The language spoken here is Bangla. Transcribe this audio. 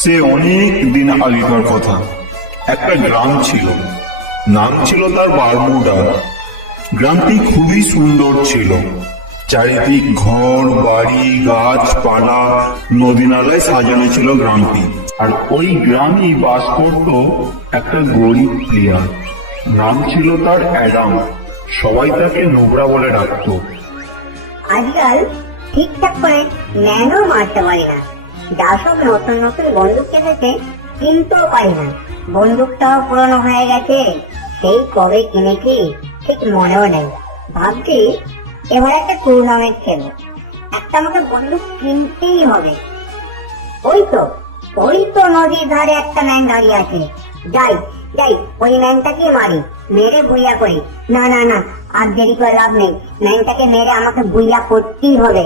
সে অনেক দিন আগেকার কথা। একটা গ্রাম ছিল, নাম ছিল তার বারমুডা। গ্রামটি খুবই সুন্দর ছিল। চারিদিক ঘর বাড়ি গাছপালা নদী নালায় সাজানো ছিল গ্রামটি। আর ওই গ্রামেই বাস করত একটা গরিব প্লেয়ার। নাম ছিল তার অ্যাডাম। সবাই তাকে নোবরা বলে ডাকতো। আজকাল ঠিকঠাক করে ন্যানো মারতে পারি না। যা সব নতুন নতুন বন্দুক এসেছে কিনতেও পারি না। বন্দুকটাও পুরনো হয়ে গেছে, সেই কবে কিনেছি ঠিক মনেও নেই। ভাবছি এবার একটা টুর্নামেন্ট খেলবো, একটা আমাকে বন্দুক কিনতেই হবে। ওই তো নদীর ধারে একটা ম্যান দাঁড়িয়ে আছে। যাই যাই ওই ম্যানটাকে মারি, মেরে বুইয়া করি। না না না, আর দেরি করে লাভ নেই, ম্যানটাকে মেরে আমাকে বুইয়া করতেই হবে।